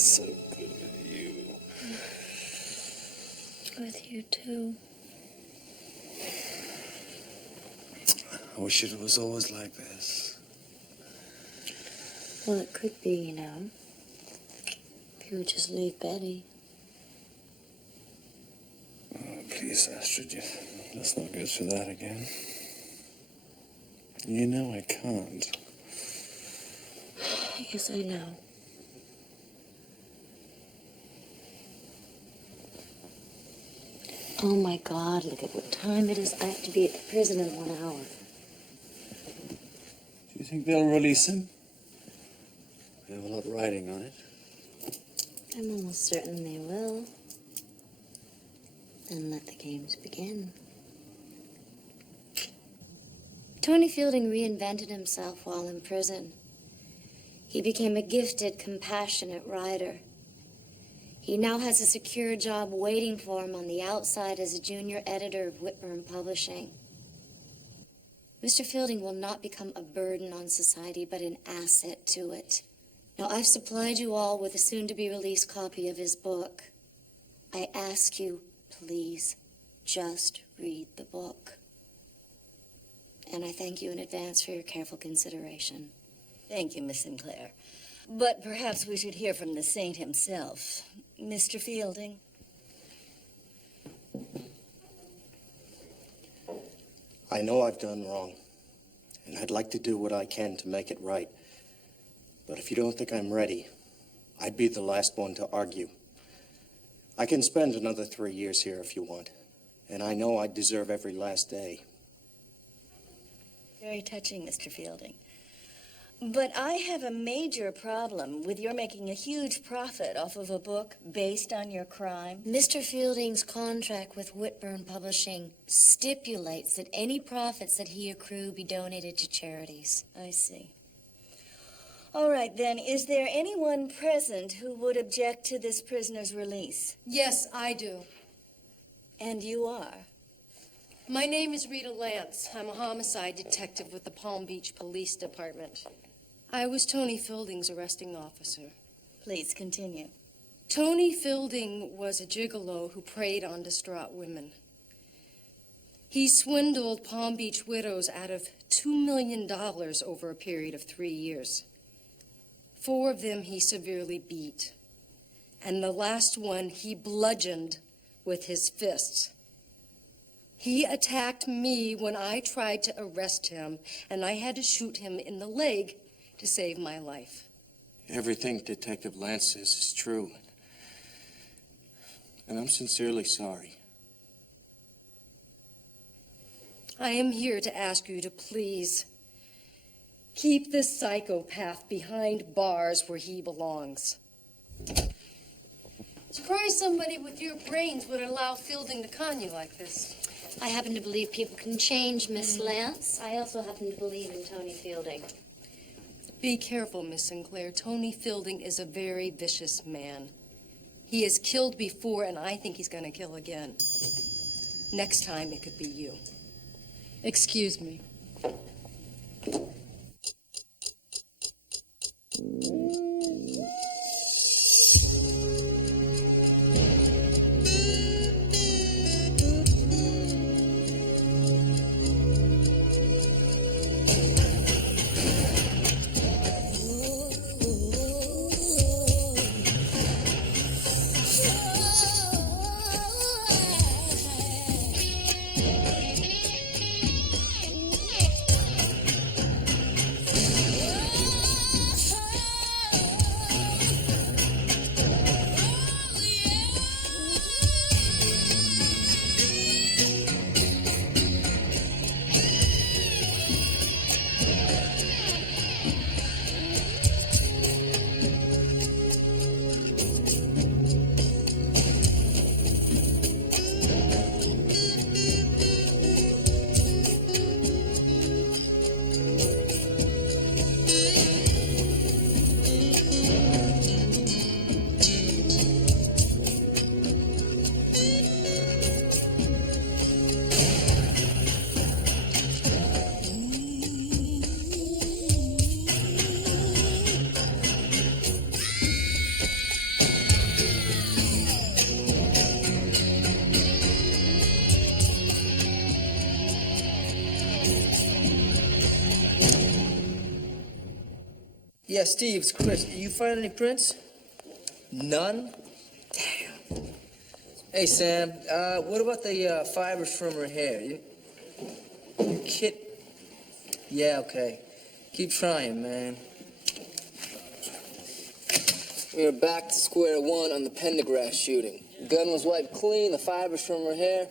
So good with you. With you, too. I wish it was always like this. Well, it could be, you know. If you would just leave Betty. Oh, please, Astrid, let's not go through that again. You know I can't. Yes, I know. Oh, my God, look at what time it is. I have to be at the prison in 1 hour. Do you think they'll release him? We have a lot riding on it. I'm almost certain they will. Then let the games begin. Tony Fielding reinvented himself while in prison. He became a gifted, compassionate writer. He now has a secure job waiting for him on the outside as a junior editor of Whitburn Publishing. Mr. Fielding will not become a burden on society, but an asset to it. Now, I've supplied you all with a soon-to-be-released copy of his book. I ask you, please, just read the book. And I thank you in advance for your careful consideration. Thank you, Miss Sinclair. But perhaps we should hear from the saint himself. Mr. Fielding? I know I've done wrong, and I'd like to do what I can to make it right. But if you don't think I'm ready, I'd be the last one to argue. I can spend another 3 years here if you want, and I know I deserve every last day. Very touching, Mr. Fielding. But I have a major problem with your making a huge profit off of a book based on your crime. Mr. Fielding's contract with Whitburn Publishing stipulates that any profits that he accrue be donated to charities. I see. All right, then, is there anyone present who would object to this prisoner's release? Yes, I do. And you are? My name is Rita Lance. I'm a homicide detective with the Palm Beach Police Department. I was Tony Fielding's arresting officer. Please continue. Tony Fielding was a gigolo who preyed on distraught women. He swindled Palm Beach widows out of $2 million over a period of 3 years. 4 of them he severely beat, and the last one he bludgeoned with his fists. He attacked me when I tried to arrest him, and I had to shoot him in the leg to save my life. Everything Detective Lance says is true, and I'm sincerely sorry. I am here to ask you to please keep this psychopath behind bars where he belongs. Surprised somebody with your brains would allow Fielding to con you like this. I happen to believe people can change, Miss Lance. I also happen to believe in Tony Fielding. Be careful, Miss Sinclair. Tony Fielding is a very vicious man. He has killed before, and I think he's going to kill again. Next time, it could be you. Excuse me. Yeah, Steve, it's Chris. You find any prints? None? Damn. Hey, Sam, what about the fibers from her hair? You kid? Yeah, okay. Keep trying, man. We're back to square one on the Pendergrass shooting. The gun was wiped clean, the fibers from her hair,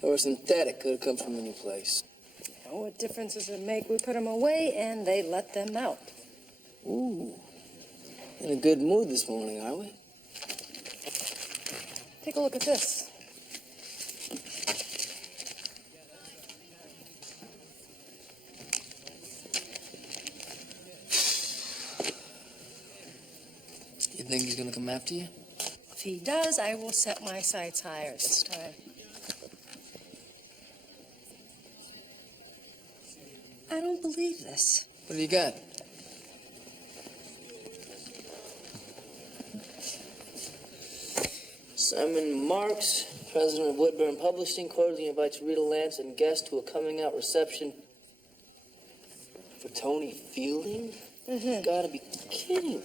they were synthetic, could have come from any place. Oh, what difference does it make? We put them away and they let them out. Ooh. In a good mood this morning, are we? Take a look at this. You think he's gonna come after you? If he does, I will set my sights higher this time. I don't believe this. What do you got? Simon Marks, president of Woodburn Publishing, cordially invites Rita Lance and guests to a coming-out reception for Tony Fielding? You gotta be kidding.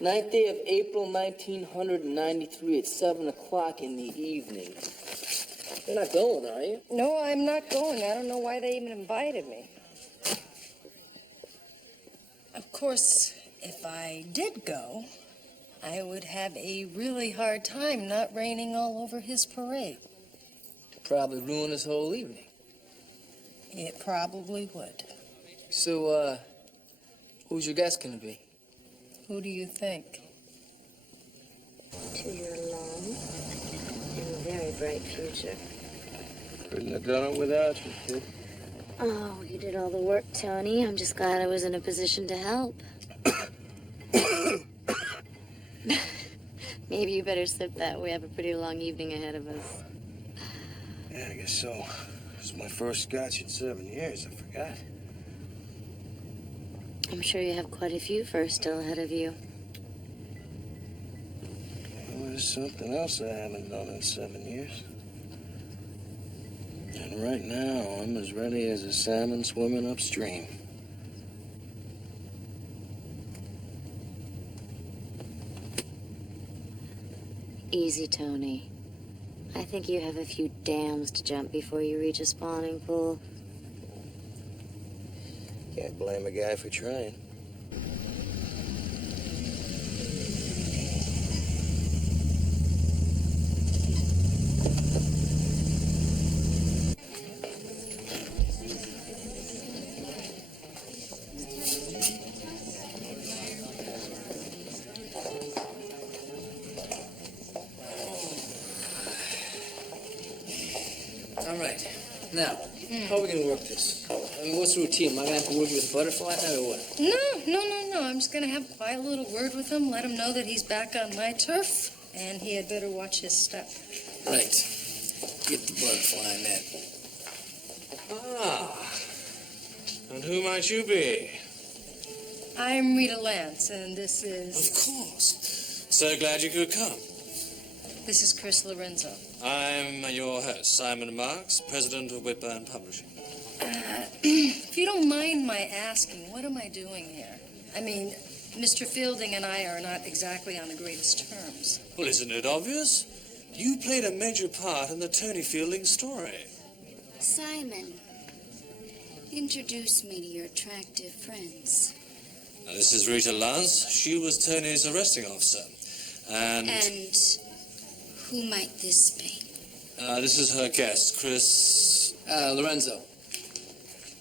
9th day of April, 1993 at 7 o'clock in the evening. You're not going, are you? No, I'm not going. I don't know why they even invited me. Of course, if I did go, I would have a really hard time not raining all over his parade. Probably ruin his whole evening. It probably would. So, who's your guest gonna be? Who do you think? To your long and very bright future. Couldn't have done it without you, kid. Oh, you did all the work, Tony. I'm just glad I was in a position to help. Maybe you better sip that. We have a pretty long evening ahead of us. Yeah, I guess so. It's my first scotch in 7 years. I forgot. I'm sure you have quite a few firsts still ahead of you. Well, there's something else I haven't done in 7 years. And right now, I'm as ready as a salmon swimming upstream. Easy, Tony. I think you have a few dams to jump before you reach a spawning pool. Can't blame a guy for trying. All right. Now, how are we gonna work this? I mean, what's the routine? Am I gonna have to work with Butterfly now or what? No. I'm just gonna have a quiet little word with him, let him know that he's back on my turf, and he had better watch his step. Right. Get the Butterfly net. Ah. And who might you be? I'm Rita Lance, and this is... Of course. So glad you could come. This is Chris Lorenzo. I'm your host, Simon Marks, president of Whitburn Publishing. If you don't mind my asking, what am I doing here? I mean, Mr. Fielding and I are not exactly on the greatest terms. Well, isn't it obvious? You played a major part in the Tony Fielding story. Simon, introduce me to your attractive friends. Now, this is Rita Lance. She was Tony's arresting officer. And Who might this be? this is her guest, Chris... Lorenzo.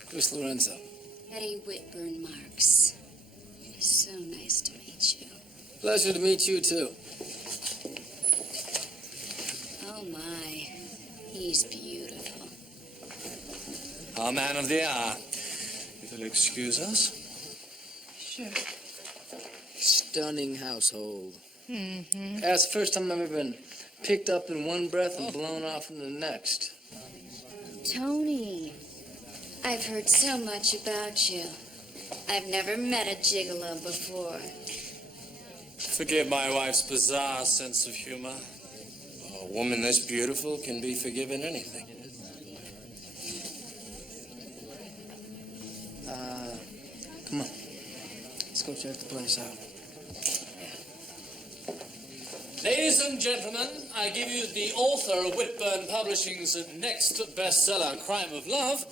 Chris Lorenzo. Eddie Whitburn Marks. So nice to meet you. Pleasure to meet you, too. Oh my, he's beautiful. Our man of the hour. If you'll excuse us. Sure. Stunning household. Mm-hmm. That's the first time I've ever been picked up in one breath and blown off in the next. Tony, I've heard so much about you. I've never met a gigolo before. Forgive my wife's bizarre sense of humor. A woman this beautiful can be forgiven anything. Come on. Let's Let's go check the place out. Ladies and gentlemen, I give you the author of Whitburn Publishing's next bestseller, Crime of Love,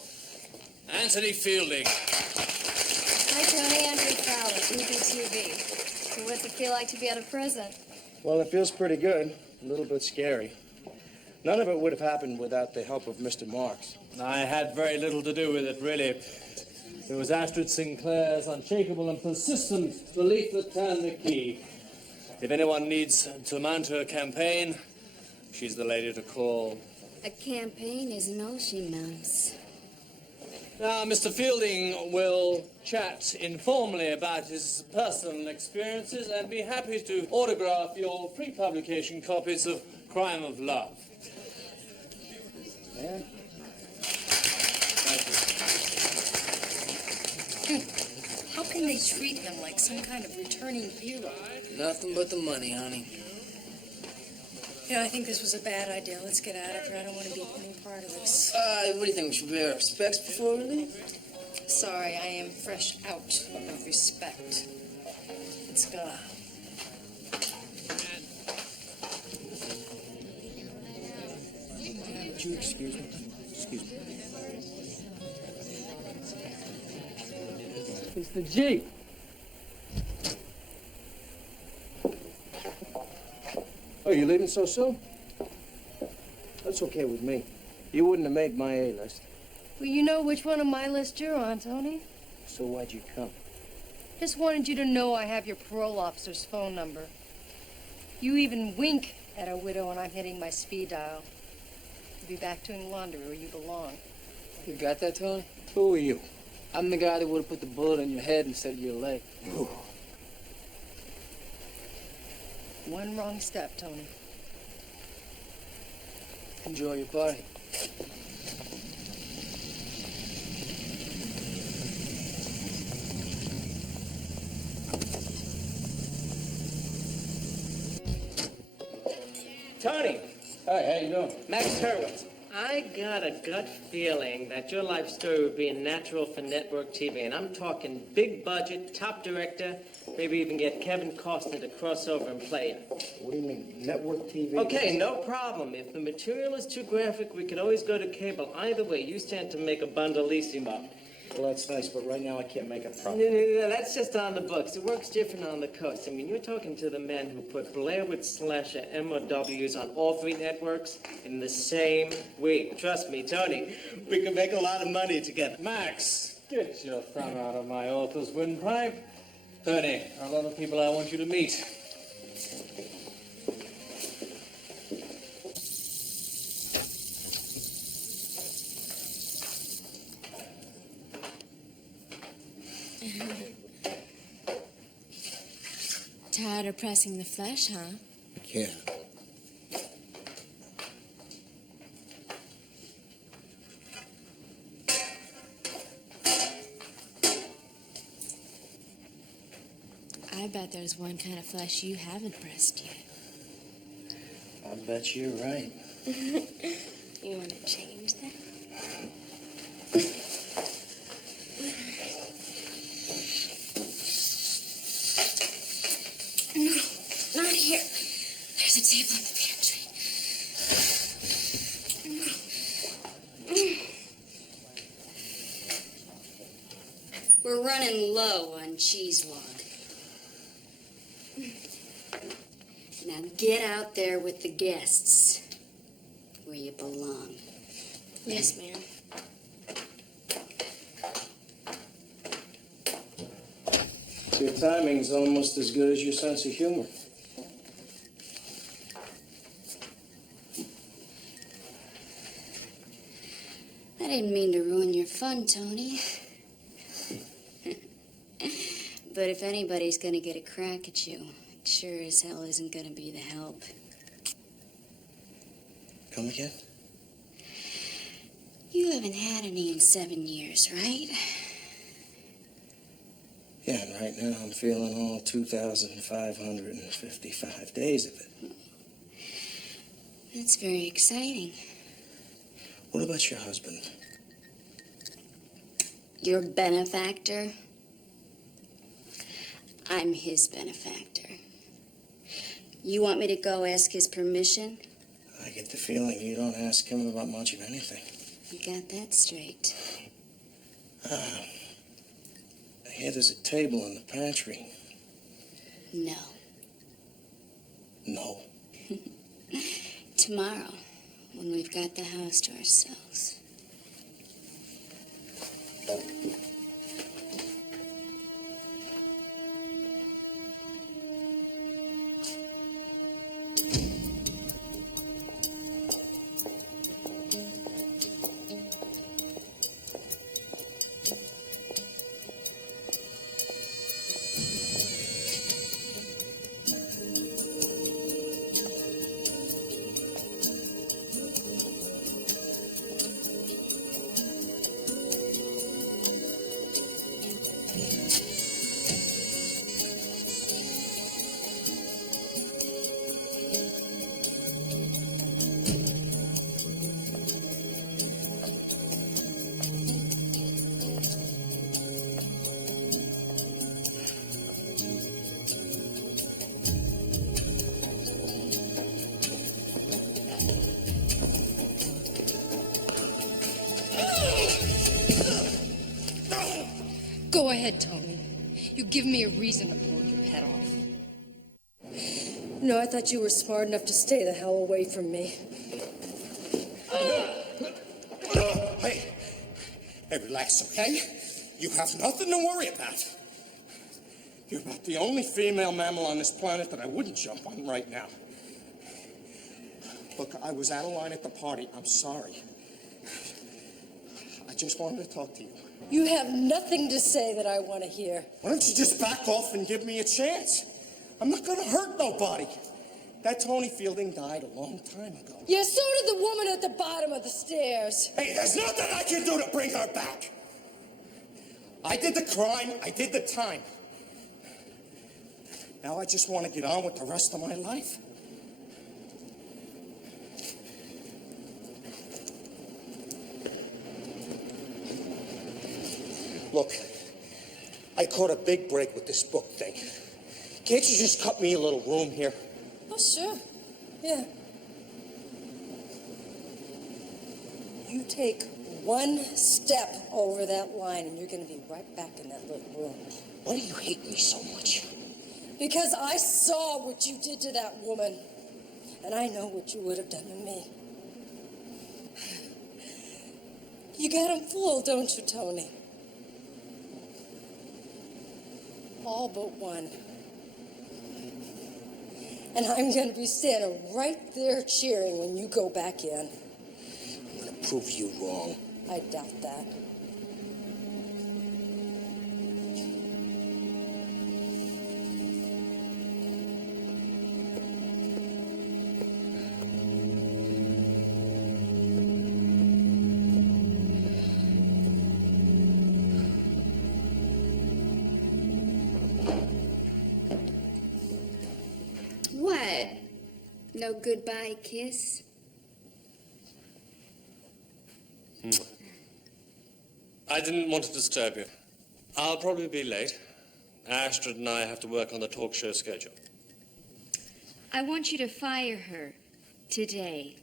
Anthony Fielding. Hi, Tony. Andrew Fowler, EBTV. So what's it feel like to be out of prison? Well, it feels pretty good. A little bit scary. None of it would have happened without the help of Mr. Marks. I had very little to do with it, really. It was Astrid Sinclair's unshakable and persistent belief that turned the key. If anyone needs to mount her campaign, she's the lady to call. A campaign isn't all she mounts. Now, Mr. Fielding will chat informally about his personal experiences and be happy to autograph your pre-publication copies of Crime of Love. Yeah? How can they treat him like some kind of returning hero? Nothing but the money, honey. You know, I think this was a bad idea. Let's get out of here. I don't want to be any part of this. What do you think? We should pay our respects before we leave? Sorry, I am fresh out of respect. Let's go. Would you excuse me? Excuse me. It's the Jeep. Oh, you leaving so soon? That's okay with me. You wouldn't have made my A-list. Well, you know which one of my list you're on, Tony. So why'd you come? Just wanted you to know I have your parole officer's phone number. You even wink at a widow when I'm hitting my speed dial. You'll be back doing laundry where you belong. You got that, Tony? Who are you? I'm the guy that would have put the bullet in your head instead of your leg. One wrong step, Tony. Enjoy your party. Tony, Hey, how you doing? Max Hurwitz. I got a gut feeling that your life story would be a natural for network TV, and I'm talking big budget, top director, maybe even get Kevin Costner to cross over and play it. What do you mean, network TV? Okay, no problem. If the material is too graphic, we could always go to cable. Either way, you stand to make a bundleissimo. Well, that's nice, but right now I can't make a profit. No, that's just on the books. It works different on the coast. I mean, you're talking to the men who put Blair Witch slasher MOWs on all three networks in the same week. Trust me, Tony, we can make a lot of money together. Max, get your thumb out of my author's windpipe. Tony, there are a lot of people I want you to meet. Tired of pressing the flesh, huh? Yeah. I bet there's one kind of flesh you haven't pressed yet. I bet you're right. You want to change that? No, not here. There's a table in the pantry. We're running low on cheese log. Now get out there with the guests, where you belong. Yes, ma'am. Your timing's almost as good as your sense of humor. I didn't mean to ruin your fun, Tony. But if anybody's gonna get a crack at you, it sure as hell isn't gonna be the help. Come again? You haven't had any in 7 years, right? Yeah, and right now I'm feeling all 2,555 days of it. That's very exciting. What about your husband? Your benefactor? I'm his benefactor. You want me to go ask his permission? I get the feeling you don't ask him about much of anything. You got that straight. I hear there's a table in the pantry. No. No. Tomorrow, when we've got the house to ourselves. Go ahead, Tony. You give me a reason to blow your head off. No, I thought you were smart enough to stay the hell away from me. Hey, relax, okay? You have nothing to worry about. You're about the only female mammal on this planet that I wouldn't jump on right now. Look, I was out of line at the party. I'm sorry. I just wanted to talk to you. You have nothing to say that I want to hear. Why don't you just back off and give me a chance? I'm not gonna hurt nobody. That Tony Fielding died a long time ago. Yeah, so did the woman at the bottom of the stairs. Hey, there's nothing I can do to bring her back. I did the crime, I did the time. Now I just want to get on with the rest of my life. Look, I caught a big break with this book thing. Can't you just cut me a little room here? Oh, sure. Yeah. You take one step over that line and you're going to be right back in that little room. Why do you hate me so much? Because I saw what you did to that woman. And I know what you would have done to me. You got him fooled, don't you, Tony? All but one. And I'm going to be standing right there cheering when you go back in. I'm going to prove you wrong. I doubt that. What? No goodbye kiss? I didn't want to disturb you. I'll probably be late. Astrid and I have to work on the talk show schedule. I want you to fire her today.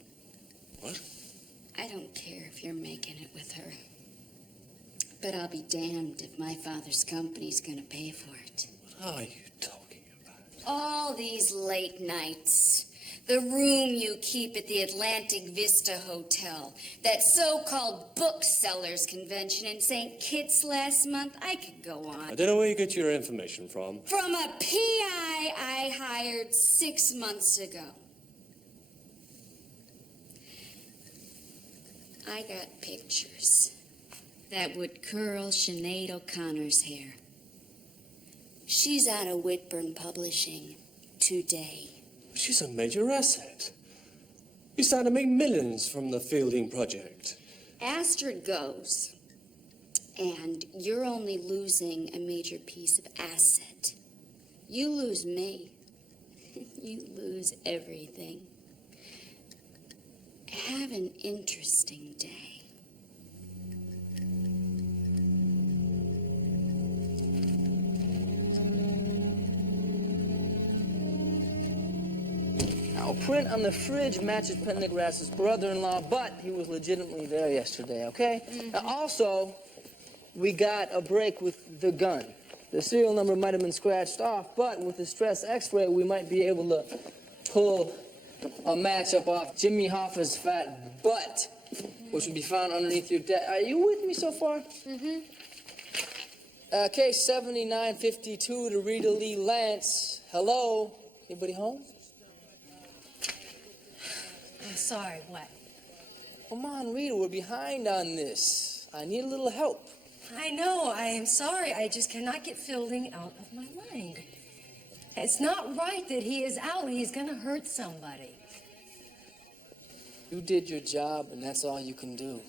What? I don't care if you're making it with her. But I'll be damned if my father's company's gonna pay for it. What are you talking about? All these late nights. The room you keep at the Atlantic Vista Hotel. That so-called booksellers convention in St. Kitts last month. I could go on. I don't know where you get your information from. From a PI I hired 6 months ago. I got pictures that would curl Sinead O'Connor's hair. She's out of Whitburn Publishing today. She's a major asset. You stand to make millions from the Fielding project. Astrid goes, and you're only losing a major piece of asset. You lose me. You lose everything. Have an interesting day. Now, print on the fridge matches Pendergrass's brother-in-law, but he was legitimately there yesterday, okay? Now, also, we got a break with the gun. The serial number might have been scratched off, but with the stress x-ray, we might be able to pull a matchup off Jimmy Hoffa's fat butt, which would be found underneath your desk. Are you with me so far? Mm-hmm. Case 7952 to Rita Lee Lance. Hello? Anybody home? I'm sorry, what? Come on, Rita, we're behind on this. I need a little help. I know, I am sorry. I just cannot get Fielding out of my mind. It's not right that he is out. He's gonna hurt somebody. You did your job, and that's all you can do.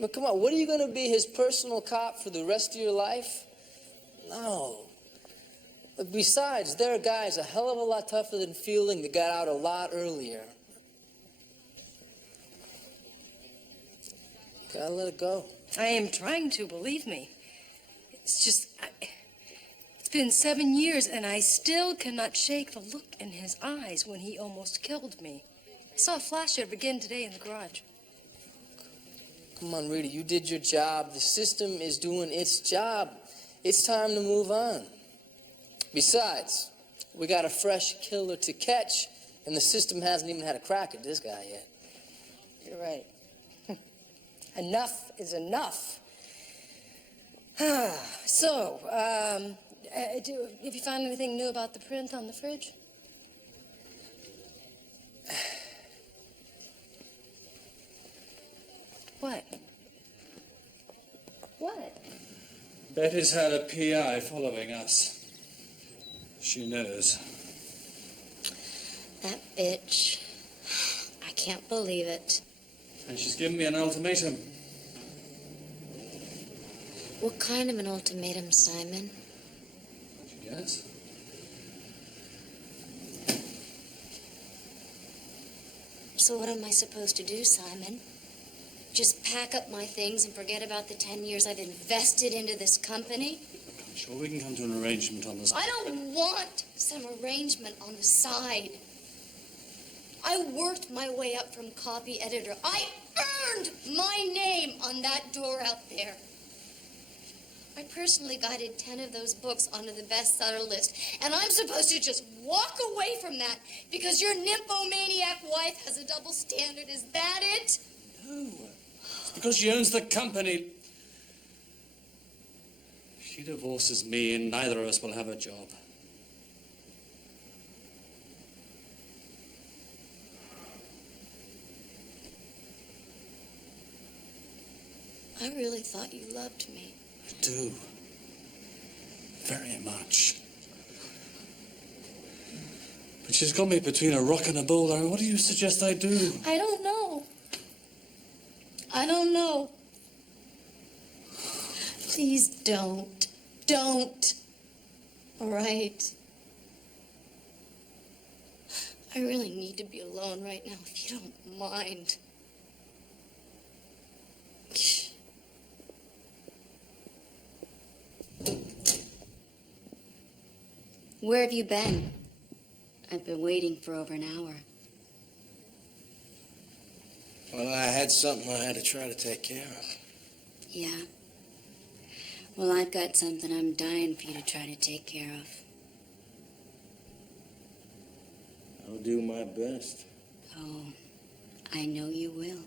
But come on, what are you going to be, his personal cop for the rest of your life? No. But besides, there are guys a hell of a lot tougher than Fielding that got out a lot earlier. You gotta let it go. I am trying to, believe me. It's just, it's been 7 years, and I still cannot shake the look in his eyes when he almost killed me. I saw a flash of it again today in the garage. Come on, Rita, you did your job. The system is doing its job. It's time to move on. Besides, we got a fresh killer to catch, and the system hasn't even had a crack at this guy yet. You're right. Enough is enough. So, have you found anything new about the print on the fridge? What? What? Betty's had a PI following us. She knows. That bitch. I can't believe it. And she's given me an ultimatum. What kind of an ultimatum, Simon? Yes? So what am I supposed to do, Simon? Just pack up my things and forget about the 10 years I've invested into this company? I'm sure we can come to an arrangement on this. I don't want some arrangement on the side. I worked my way up from copy editor. I earned my name on that door out there. I personally guided 10 of those books onto the bestseller list, and I'm supposed to just walk away from that because your nymphomaniac wife has a double standard. Is that it? No. It's because she owns the company. If she divorces me, and neither of us will have a job. I really thought you loved me. I do. Very much. But she's got me between a rock and a boulder. What do you suggest I do? I don't know. I don't know. Please don't. Don't. All right? I really need to be alone right now, if you don't mind. Where have you been? I've been waiting for over an hour. Well, I had something I had to try to take care of. Yeah. Well, I've got something I'm dying for you to try to take care of. I'll do my best. Oh, I know you will.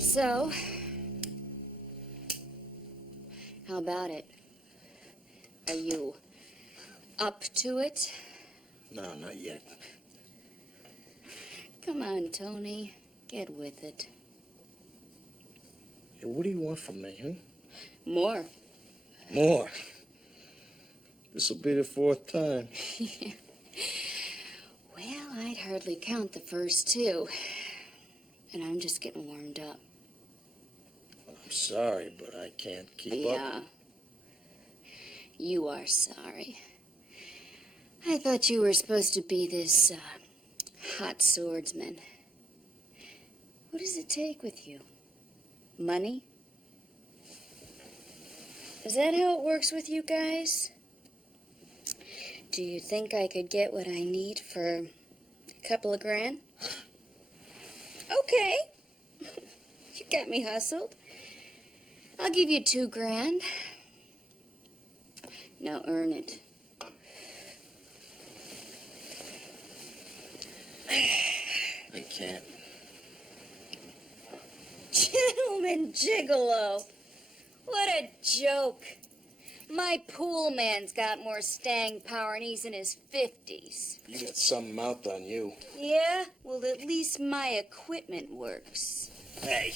So, how about it? Are you up to it? No, not yet. Come on, Tony. Get with it. Hey, what do you want from me, huh? More. More. This'll be the 4th time. Well, I'd hardly count the first 2. And I'm just getting warmed up. I'm sorry, but I can't keep up. Yeah. You are sorry. I thought you were supposed to be this, hot swordsman. What does it take with you? Money? Is that how it works with you guys? Do you think I could get what I need for a couple of grand? Okay. You got me hustled. I'll give you 2 grand. Now earn it. I can't. Gentleman gigolo. What a joke. My pool man's got more staying power and he's in his 50s. You got some mouth on you. Yeah? Well, at least my equipment works. Hey.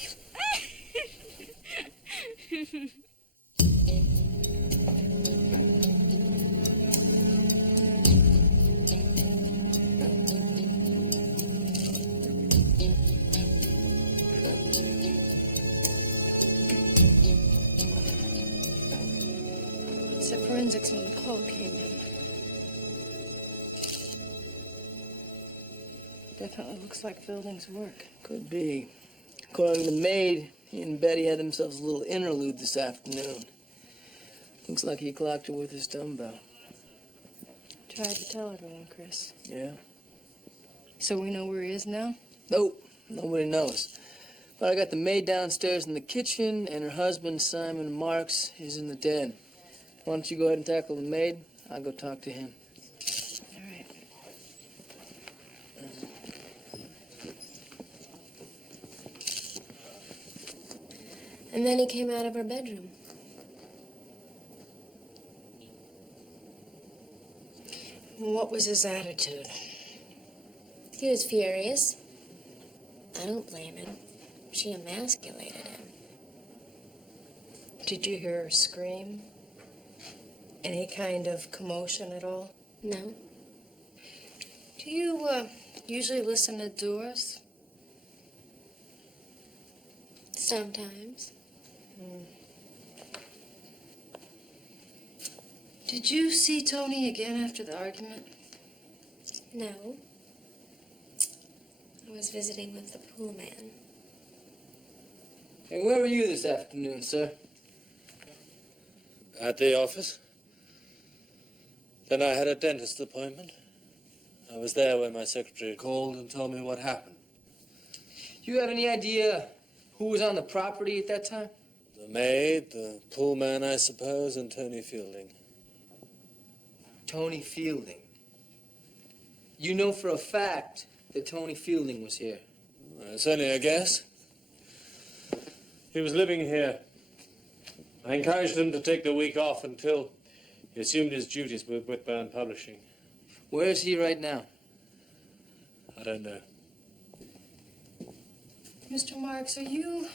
It's the forensics when the call came in. Definitely looks like Fielding's work. Could be. According to the maid, he and Betty had themselves a little interlude this afternoon. Looks like he clocked her with his dumbbell. Tried to tell everyone, Chris. Yeah? So we know where he is now? Nope. Nobody knows. But I got the maid downstairs in the kitchen, and her husband, Simon Marks, is in the den. Why don't you go ahead and tackle the maid? I'll go talk to him. All right. And then he came out of her bedroom. What was his attitude? He was furious. I don't blame him. She emasculated him. Did you hear her scream? Any kind of commotion at all? No? Do you usually listen to doors? Sometimes. Did you see Tony again after the argument? No. I was visiting with the pool man. Hey, where were you this afternoon, sir? At the office. Then I had a dentist appointment. I was there when my secretary called and told me what happened. Do you have any idea who was on the property at that time? The maid, the pool man, I suppose, and Tony Fielding. Tony Fielding. You know for a fact that Tony Fielding was here. It's only a guess. He was living here. I encouraged him to take the week off until he assumed his duties with Whitburn Publishing. Where is he right now? I don't know. Mr. Marks, are you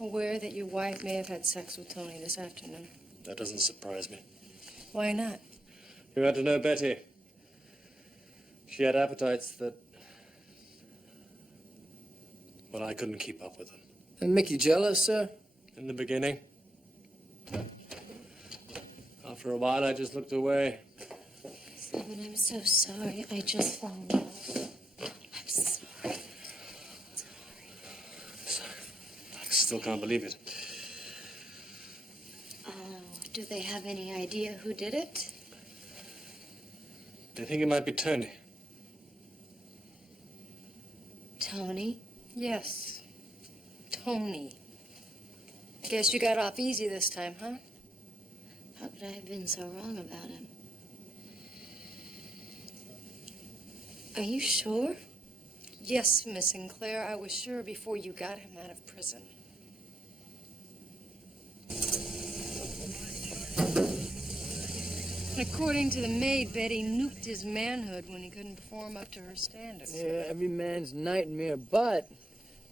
aware that your wife may have had sex with Tony this afternoon? That doesn't surprise me. Why not? You had to know Betty. She had appetites that... well, I couldn't keep up with them. That make you jealous, sir? In the beginning. After a while, I just looked away. Simon, I'm so sorry. I just found out. I'm sorry. I still can't believe it. Oh, do they have any idea who did it? They think it might be Tony. Tony? Yes. Tony. Guess you got off easy this time, huh? How could I have been so wrong about him? Are you sure? Yes, Miss Sinclair. I was sure before you got him out of prison. According to the maid, Betty nuked his manhood when he couldn't perform up to her standards. Yeah, every man's nightmare, but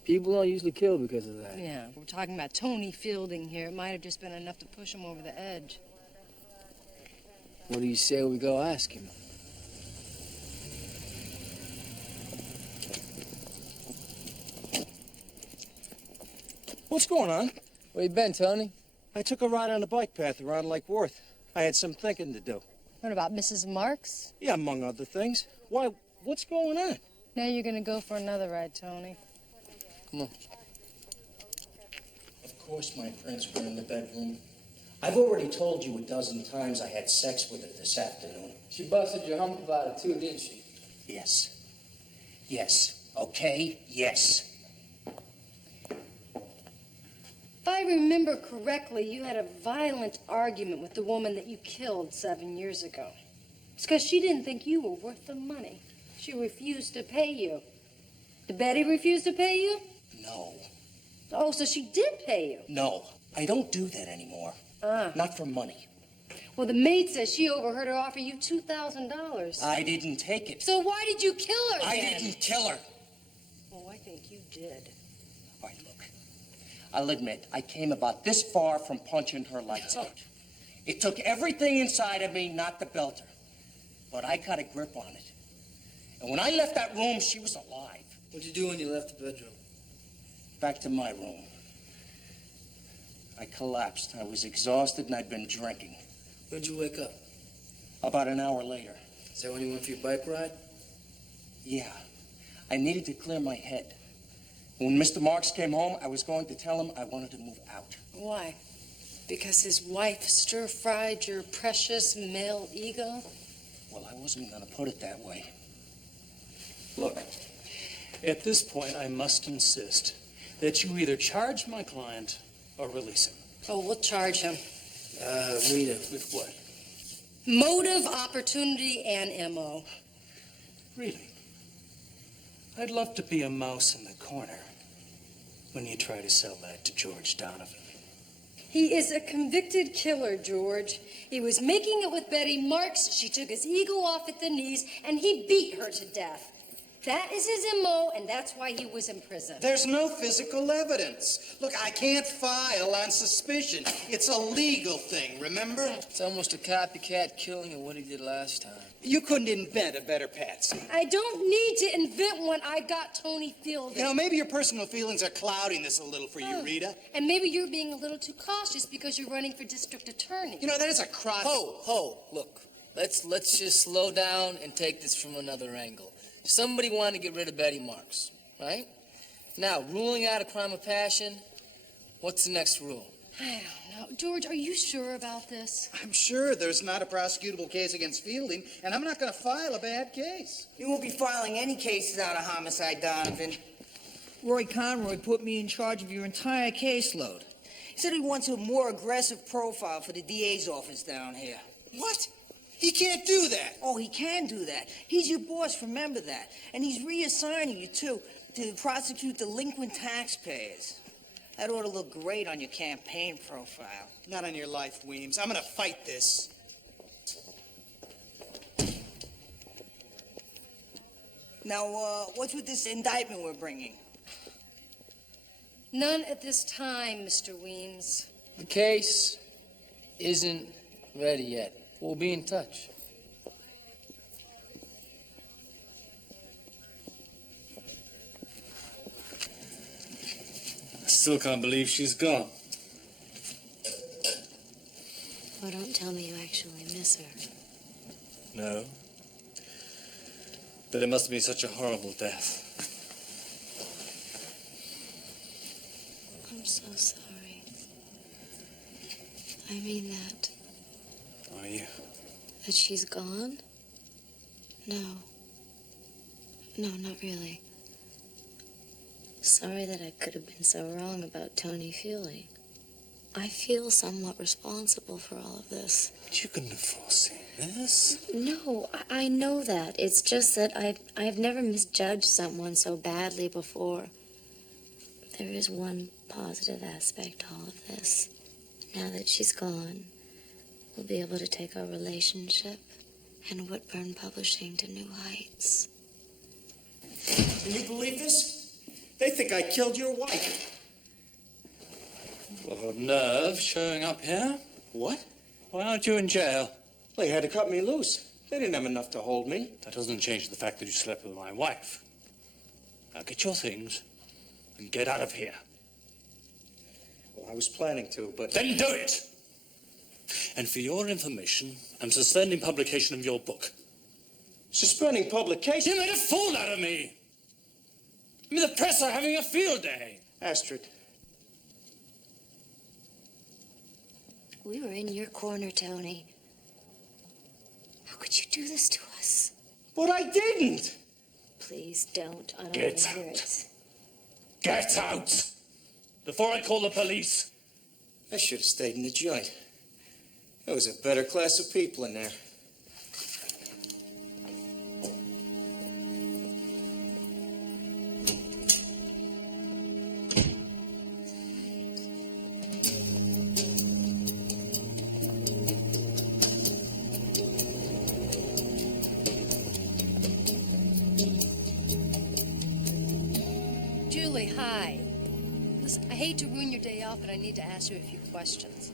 People don't usually kill because of that. Yeah, we're talking about Tony Fielding here. It might have just been enough to push him over the edge. What do you say we go ask him? What's going on? Where you been, Tony? I took a ride on the bike path around Lake Worth. I had some thinking to do. What about Mrs. Marks? Yeah, among other things. Why, what's going on? Now you're gonna go for another ride, Tony. Come on. Of course my prints were in the bedroom. I've already told you a dozen times I had sex with her this afternoon. She busted your hump about it, too, didn't she? Yes. Yes. Okay? Yes. If I remember correctly, you had a violent argument with the woman that you killed 7 years ago. It's because she didn't think you were worth the money. She refused to pay you. Did Betty refuse to pay you? No. Oh, so she did pay you? No. I don't do that anymore. Not for money. Well, the maid says she overheard her offer you $2,000. I didn't take it. So why did you kill her I then? didn't kill her. Oh, I think you did. All right, look. I'll admit, I came about this far from punching her lights out. It took everything inside of me not to belt her. But I got a grip on it. And when I left that room, she was alive. What'd you do when you left the bedroom? Back to my room. I collapsed. I was exhausted and I'd been drinking. When'd you wake up? About an hour later. Is that when you went for your bike ride? Yeah. I needed to clear my head. When Mr. Marks came home, I was going to tell him I wanted to move out. Why? Because his wife stir-fried your precious male ego? Well, I wasn't going to put it that way. Look, at this point, I must insist that you either charge my client or release him. Oh, we'll charge him. Rita. With what? Motive, opportunity, and M.O. Really? I'd love to be a mouse in the corner when you try to sell that to George Donovan. He is a convicted killer, George. He was making it with Betty Marks. She took his ego off at the knees, and he beat her to death. That is his M.O., and that's why he was in prison. There's no physical evidence. Look, I can't file on suspicion. It's a legal thing, remember? It's almost a copycat killing of what he did last time. You couldn't invent a better patsy. I don't need to invent one. I got Tony Fielding. You know, maybe your personal feelings are clouding this a little for you, Rita. And maybe you're being a little too cautious because you're running for district attorney. You know, that is a cross. Ho, look. Let's just slow down and take this from another angle. Somebody wanted to get rid of Betty Marks, right? Now, ruling out a crime of passion, what's the next rule? I don't know. George, are you sure about this? I'm sure there's not a prosecutable case against Fielding, and I'm not going to file a bad case. You won't be filing any cases out of homicide, Donovan. Roy Conroy put me in charge of your entire caseload. He said he wants a more aggressive profile for the DA's office down here. What? He can't do that. Oh, he can do that. He's your boss, remember that. And he's reassigning you, too, to prosecute delinquent taxpayers. That ought to look great on your campaign profile. Not on your life, Weems. I'm going to fight this. Now, what's with this indictment we're bringing? None at this time, Mr. Weems. The case isn't ready yet. We'll be in touch. I still can't believe she's gone. Oh, don't tell me you actually miss her. No. But it must be such a horrible death. I'm so sorry. I mean that. Are you? That she's gone? No. No, not really. Sorry that I could have been so wrong about Tony Fielding. I feel somewhat responsible for all of this. You couldn't have foreseen this. No, I know that. It's just that I've never misjudged someone so badly before. There is one positive aspect to all of this. Now that she's gone, we'll be able to take our relationship and Woodburn Publishing to new heights. Can you believe this? They think I killed your wife. What a nerve showing up here. What? Why aren't you in jail? They had to cut me loose. They didn't have enough to hold me. That doesn't change the fact that you slept with my wife. Now get your things and get out of here. Well, I was planning to, but... Then do it! And for your information, I'm suspending publication of your book. Suspending publication? You made a fool out of me! I mean, the press are having a field day. Astrid. We were in your corner, Tony. How could you do this to us? But I didn't! Please don't. I don't Get want to hear out. it. Get out! Before I call the police. I should have stayed in the joint. There was a better class of people in there. Julie, hi. Listen, I hate to ruin your day off, but I need to ask you a few questions.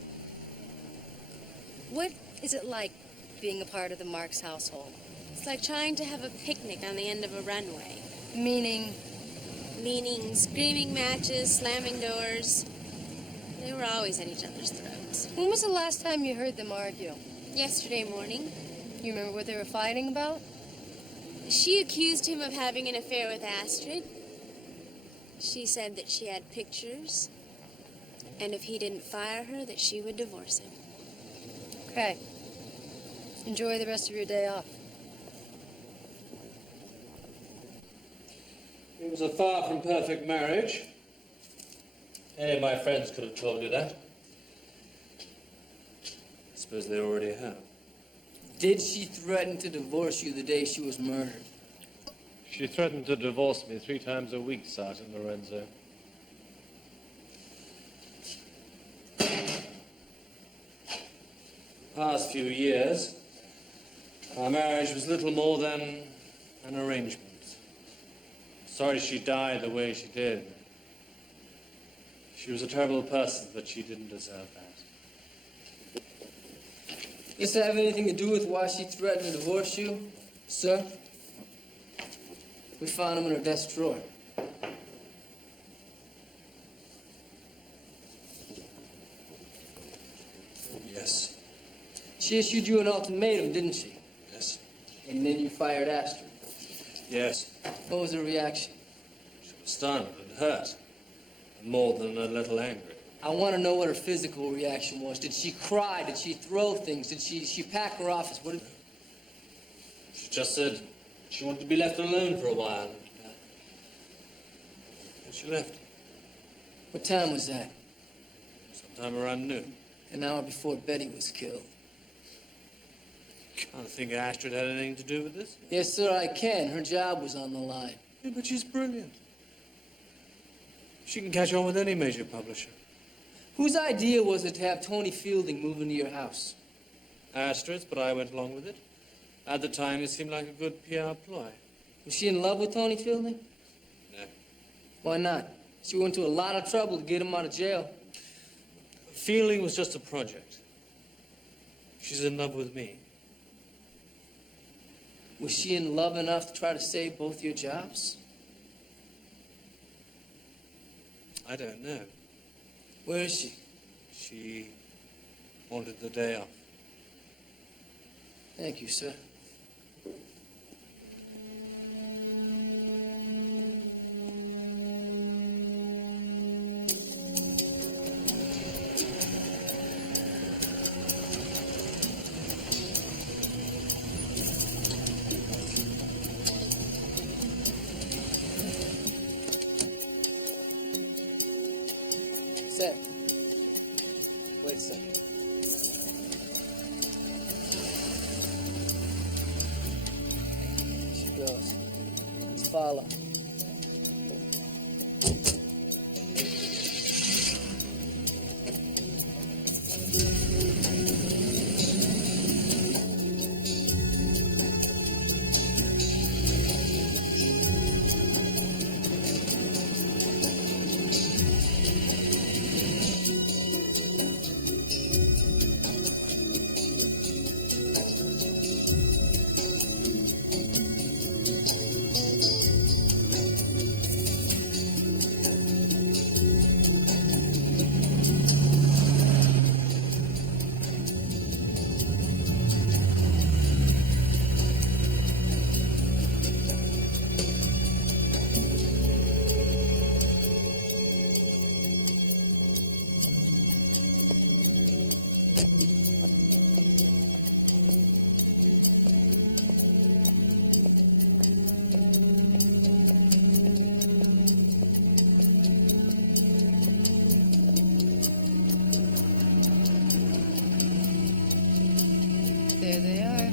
What is it like being a part of the Marks household? It's like trying to have a picnic on the end of a runway. Meaning, Meaning screaming matches, slamming doors. They were always at each other's throats. when was the last time you heard them argue? Yesterday morning, You remember what they were fighting about? she accused him of having an affair with Astrid. She said that she had pictures, and if he didn't fire her, that she would divorce him. Okay. Enjoy the rest of your day off. It was a far from perfect marriage. Any of my friends could have told you that. I suppose they already have. Did she threaten to divorce you the day she was murdered? She threatened to divorce me 3 times a week, Sergeant Lorenzo. Past few years, our marriage was little more than an arrangement. Sorry she died the way she did. She was a terrible person, but she didn't deserve that. Does this have anything to do with why she threatened to divorce you, sir? We found him in her desk drawer. Yes. She issued you an ultimatum, didn't she? Yes. And then you fired Astrid. Yes. What was her reaction? She was stunned and hurt. And more than a little angry. I want to know what her physical reaction was. Did she cry? Did she throw things? Did she pack her office? What did... She just said she wanted to be left alone for a while. And she left. What time was that? Sometime around noon. An hour before Betty was killed. Can't think Astrid had anything to do with this. Yes, sir, I can. Her job was on the line. Yeah, but she's brilliant. She can catch on with any major publisher. Whose idea was it to have Tony Fielding move into your house? Astrid's, but I went along with it. At the time, it seemed like a good PR ploy. Was she in love with Tony Fielding? No. Why not? She went to a lot of trouble to get him out of jail. Fielding was just a project. She's in love with me. Was she in love enough to try to save both your jobs? I don't know. Where is she? She wanted the day off. Thank you, sir. Sir. Wait a second. She goes. Let's follow. There they are.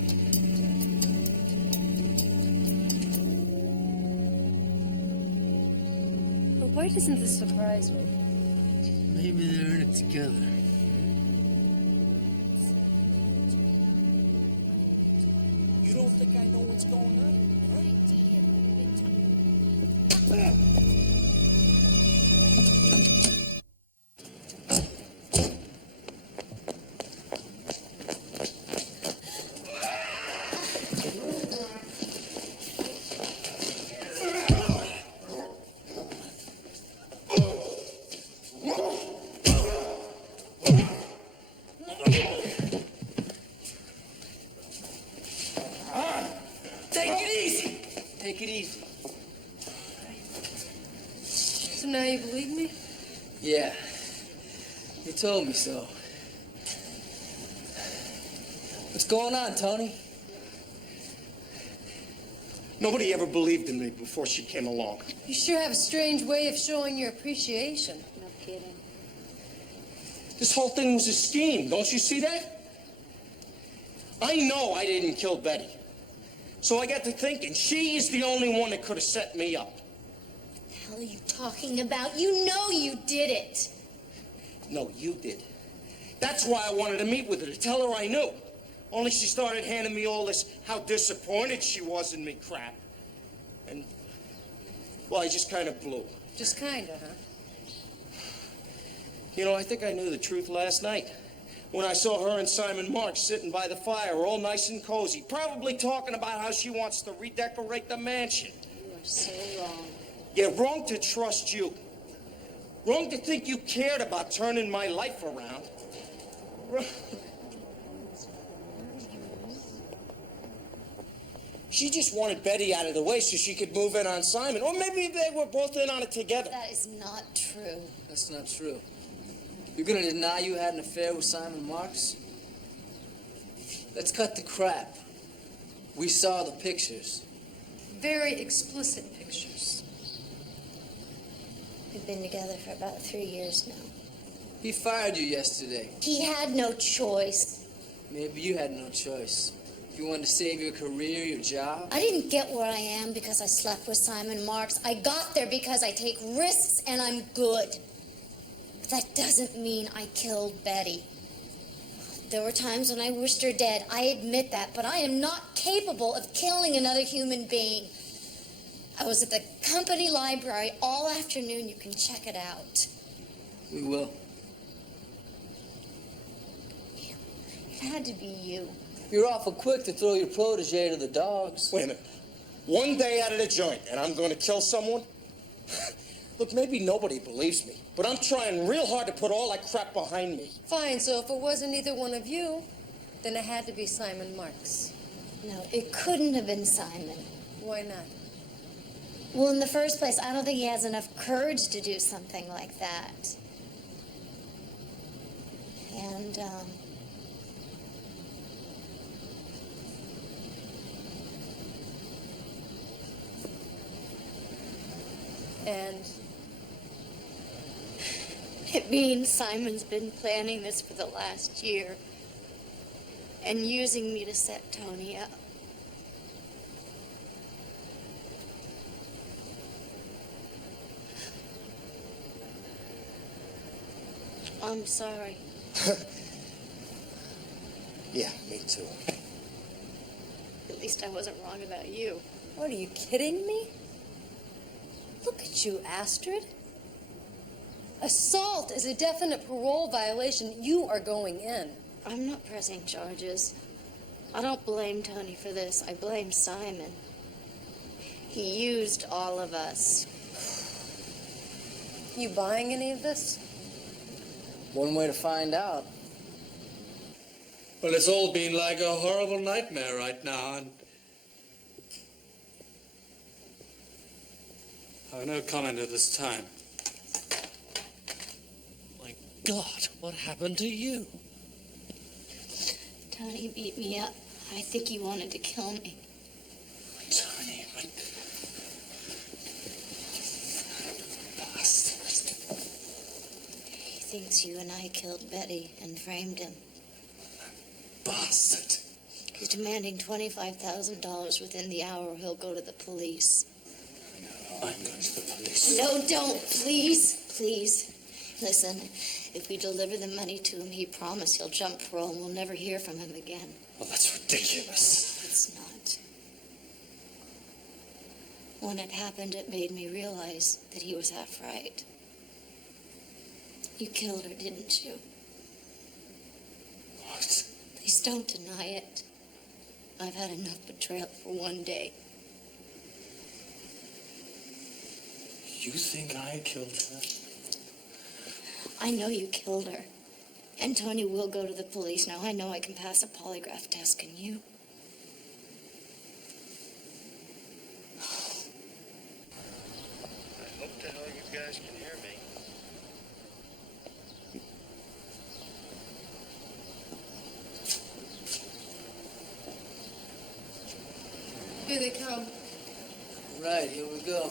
But why doesn't this surprise me? Maybe they're in it together. You don't think I know what's going on? Take it easy. Take it easy. So now you believe me? Yeah. You told me so. What's going on, Tony? Nobody ever believed in me before she came along. You sure have a strange way of showing your appreciation. No kidding. This whole thing was a scheme. Don't you see that? I know I didn't kill Betty. So I got to thinking, she is the only one that could have set me up. What the hell are you talking about? You know you did it. No, you did. That's why I wanted to meet with her, to tell her I knew. Only she started handing me all this how disappointed she was in me crap. And, well, I just kind of blew. Just kinda, huh? You know, I think I knew the truth last night. When I saw her and Simon Marks sitting by the fire, all nice and cozy, probably talking about how she wants to redecorate the mansion. You are so wrong. Yeah, wrong to trust you. Wrong to think you cared about turning my life around. She just wanted Betty out of the way so she could move in on Simon. Or maybe they were both in on it together. That is not true. That's not true. You're gonna deny you had an affair with Simon Marks? Let's cut the crap. We saw the pictures. Very explicit pictures. We've been together for about 3 years now. He fired you yesterday. He had no choice. Maybe you had no choice. You wanted to save your career, your job? I didn't get where I am because I slept with Simon Marks. I got there because I take risks and I'm good. But that doesn't mean I killed Betty. There were times when I wished her dead. I admit that, but I am not capable of killing another human being. I was at the company library all afternoon. You can check it out. We will. It had to be you. You're awful quick to throw your protege to the dogs. Wait a minute. One day out of the joint, and I'm going to kill someone? Look, maybe nobody believes me, but I'm trying real hard to put all that crap behind me. Fine, so if it wasn't either one of you, then it had to be Simon Marks. No, it couldn't have been Simon. Why not? Well, in the first place, I don't think he has enough courage to do something like that. And, And it means Simon's been planning this for the last year and using me to set Tony up. I'm sorry. Yeah, me too. At least I wasn't wrong about you. what, are you kidding me? Look at you, Astrid. Assault is a definite parole violation. You are going in. I'm not pressing charges. I don't blame Tony for this. I blame Simon. He used all of us. You buying any of this? One way to find out. Well, it's all been like a horrible nightmare right now, and I have no comment at this time. My God, what happened to you? Tony beat me up. I think he wanted to kill me. Tony, what? He thinks you and I killed Betty and framed him. Bastard. He's demanding $25,000 within the hour or he'll go to the police. I'm going to the police. No, don't, please. Please. Listen, if we deliver the money to him, he promised he'll jump parole and we'll never hear from him again. Well, that's ridiculous. It's not. When it happened, it made me realize that he was half right. You killed her, didn't you? What? Please don't deny it. I've had enough betrayal for one day. You think I killed her? I know you killed her. And Tony will go to the police now. I know I can pass a polygraph test, can you? I hope the hell you guys can hear me. Here they come. Right, here we go.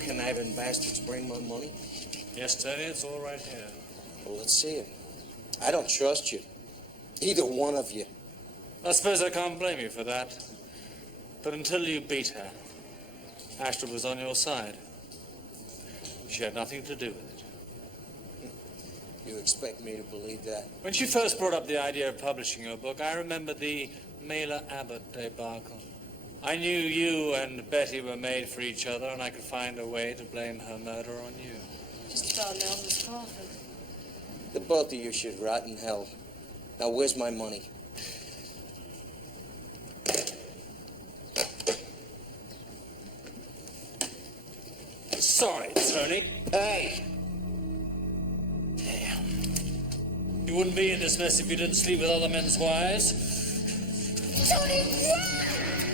Conniving bastards bring my money? Yes, Tony, it's all right here. Well, let's see it. I don't trust you. Either one of you. I suppose I can't blame you for that. But until you beat her, Astrid was on your side. She had nothing to do with it. You expect me to believe that? When she first brought up the idea of publishing your book, I remember the Mailer Abbott debacle. I knew you and Betty were made for each other, and I could find a way to blame her murder on you. Just about nailed his coffin. The both of you should rot in hell. Now, where's my money? Sorry, Tony. Hey! Damn. You wouldn't be in this mess if you didn't sleep with other men's wives. Tony, run!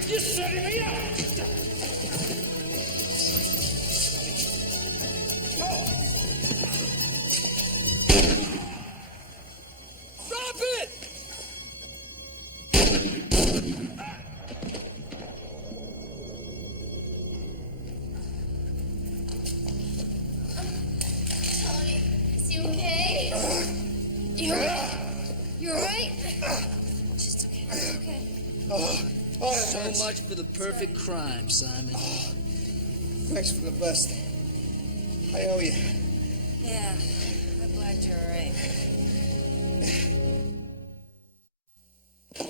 You're setting me up! Stop it! Tony, is he okay? You're right? Just okay. Okay. So much for the perfect crime, Simon. Thanks for the best. I owe you. Yeah, I'm glad you're all right.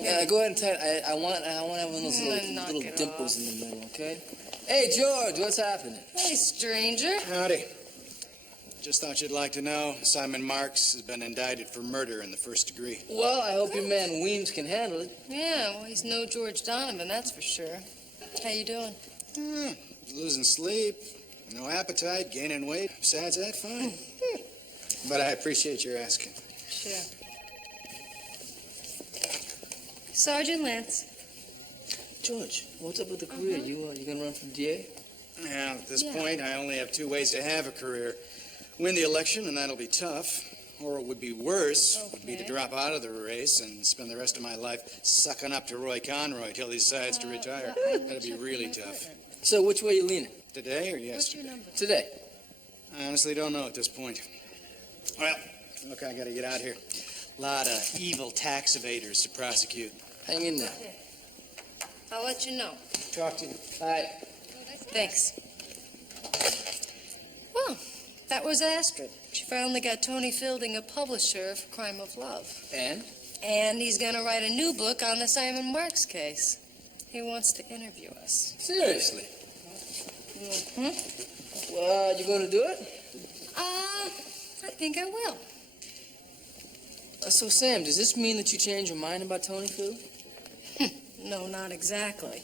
Yeah, go ahead and tell it. I want to have one of those Knock little it dimples off. in the middle, okay? Hey, George, what's happening? Hey, stranger. Howdy. Just thought you'd like to know Simon Marks has been indicted for murder in the first degree. Well, I hope your man Weems can handle it. Yeah, well, he's no George Donovan, that's for sure. How you doing? Losing sleep, no appetite, gaining weight. Besides that, fine. But I appreciate your asking. Sure. Sergeant Lance. George, what's up with the career? You gonna run for DA? Now, at this point, I only have two ways to have a career. Win the election, and that'll be tough. Or it would be worse, would be to drop out of the race and spend the rest of my life sucking up to Roy Conroy till he decides to retire. That'd be really tough. So which way you leaning? Today or What's your yesterday? number? Today. I honestly don't know at this point. Well, look, I gotta get out here. A lot of evil tax evaders to prosecute. Hang in there. I'll let you know. Talk to you. All right. Thanks. Well, that was Astrid. She finally got Tony Fielding a publisher for Crime of Love. And? And he's gonna write a new book on the Simon Marks case. He wants to interview us. Seriously? Mm-hmm. Well, you gonna do it? I think I will. So, Sam, does this mean that you changed your mind about Tony Fielding? No, not exactly.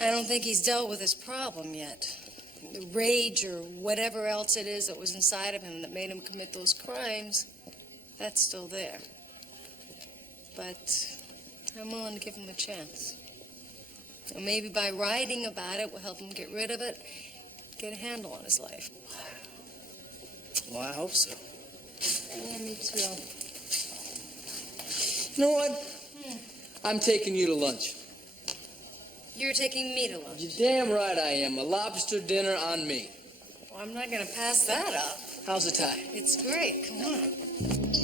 I don't think he's dealt with his problem yet. The rage or whatever else it is that was inside of him that made him commit those crimes, that's still there. But I'm willing to give him a chance. And maybe by writing about it will help him get rid of it, get a handle on his life. Well, I hope so. Yeah, me too. You know what? I'm taking you to lunch. You're taking me to lunch. You're damn right I am. A lobster dinner on me. Well, I'm not going to pass that up. How's the tie? It's great. Come on.